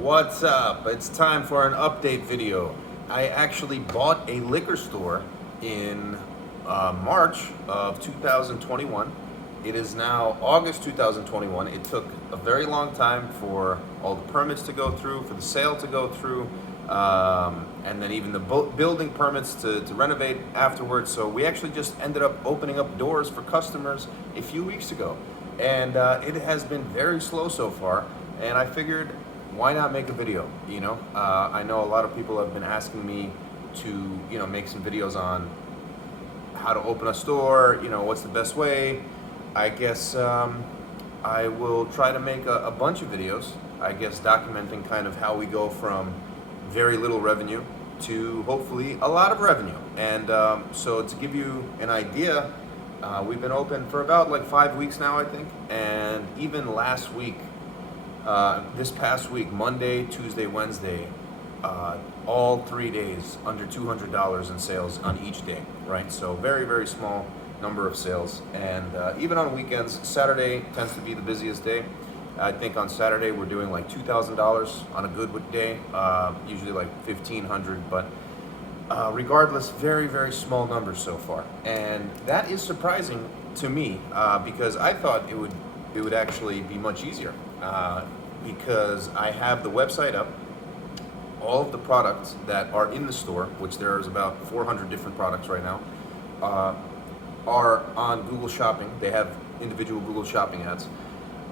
What's up? It's time for an update video. I actually bought a liquor store in March of 2021. It is now August 2021. It took a very long time for all the permits to go through, for the sale to go through, and then even the building permits to renovate afterwards. So we actually just ended up opening up doors for customers a few weeks ago. And it has been very slow so far. And I figured, why not make a video? I know a lot of people have been asking me to, make some videos on how to open a store, what's the best way. I guess I will try to make a bunch of videos, I guess documenting kind of how we go from very little revenue to hopefully a lot of revenue. And so to give you an idea, we've been open for about like 5 weeks now, I think. And even last week, this past week, Monday, Tuesday, Wednesday, all 3 days, under $200 in sales on each day, right? So very, very small number of sales. And even on weekends, Saturday tends to be the busiest day. I think on Saturday we're doing like $2,000 on a good day, usually like $1,500, but regardless, very, very small numbers so far. And that is surprising to me because I thought it would actually be much easier because I have the website up. All of the products that are in the store, which there's about 400 different products right now, are on Google Shopping. They have individual Google Shopping ads.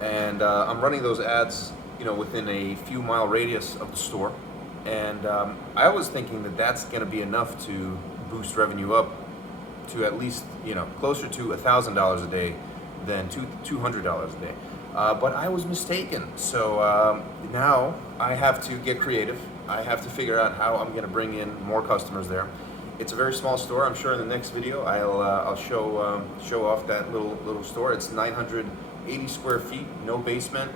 And I'm running those ads, within a few mile radius of the store. And I was thinking that that's going to be enough to boost revenue up to at least, closer to $1,000 a day than $200 a day. But I was mistaken. So now I have to get creative. I have to figure out how I'm going to bring in more customers there. It's a very small store. I'm sure in the next video I'll show off that little store. It's 980 square feet, no basement.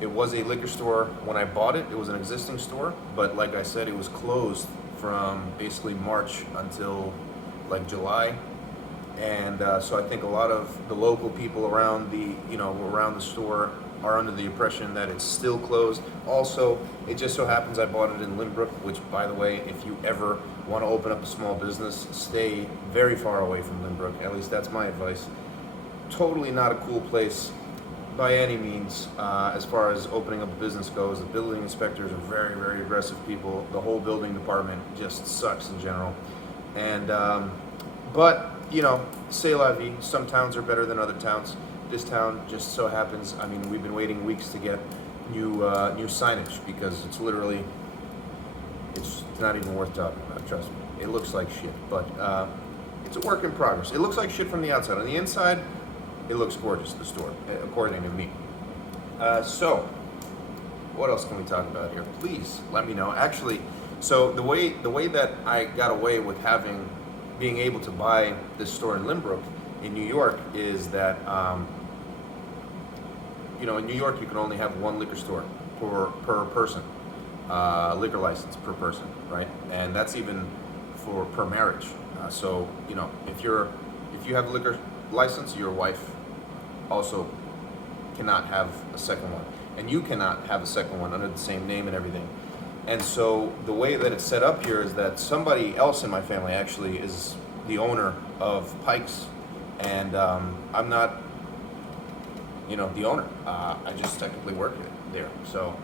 It was a liquor store when I bought it. It was an existing store, but like I said, it was closed from basically March until like July. And so I think a lot of the local people around the store are under the impression that it's still closed. Also, it just so happens I bought it in Lynbrook, which, by the way, if you ever want to open up a small business, stay very far away from Lynbrook. At least that's my advice. Totally not a cool place by any means as far as opening up a business goes. The building inspectors are very, very aggressive people. The whole building department just sucks in general. And but c'est la vie. Some towns are better than other towns. This town just so happens, we've been waiting weeks to get new signage because it's not even worth talking about, trust me. It looks like shit, but it's a work in progress. It looks like shit from the outside. On the inside, it looks gorgeous, the store, according to me. So, what else can we talk about here? Please let me know. Actually, so the way that I got away with being able to buy this store in Lynbrook in New York is that, in New York you can only have one liquor store per person, liquor license per person, right? And that's even per marriage. So if you have a liquor license, your wife also cannot have a second one, and you cannot have a second one under the same name and everything. And so the way that it's set up here is that somebody else in my family actually is the owner of Pike's, and I'm not, the owner. I just technically work there. So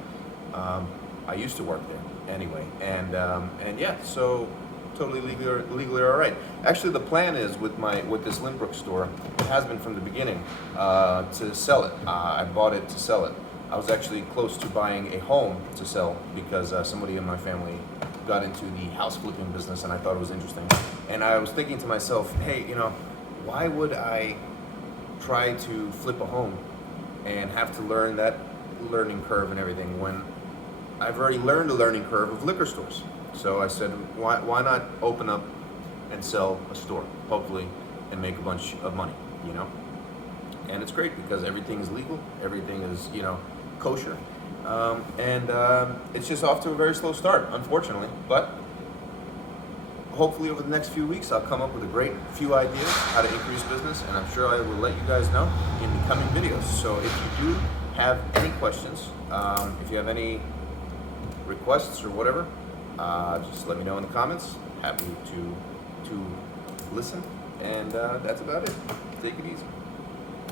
I used to work there anyway, and yeah, so totally legally all right. Actually, the plan is with this Lynbrook store, it has been from the beginning, to sell it. I bought it to sell it. I was actually close to buying a home to sell because somebody in my family got into the house flipping business, and I thought it was interesting. And I was thinking to myself, hey, why would I try to flip a home and have to learn that learning curve and everything when I've already learned the learning curve of liquor stores? So I said, why not open up and sell a store, hopefully, and make a bunch of money, And it's great because everything is legal, everything is, kosher. And it's just off to a very slow start, unfortunately. But hopefully over the next few weeks, I'll come up with a great few ideas how to increase business, and I'm sure I will let you guys know in the coming videos. So if you do have any questions, if you have any requests or whatever, just let me know in the comments. Happy to listen, and that's about it. Take it easy.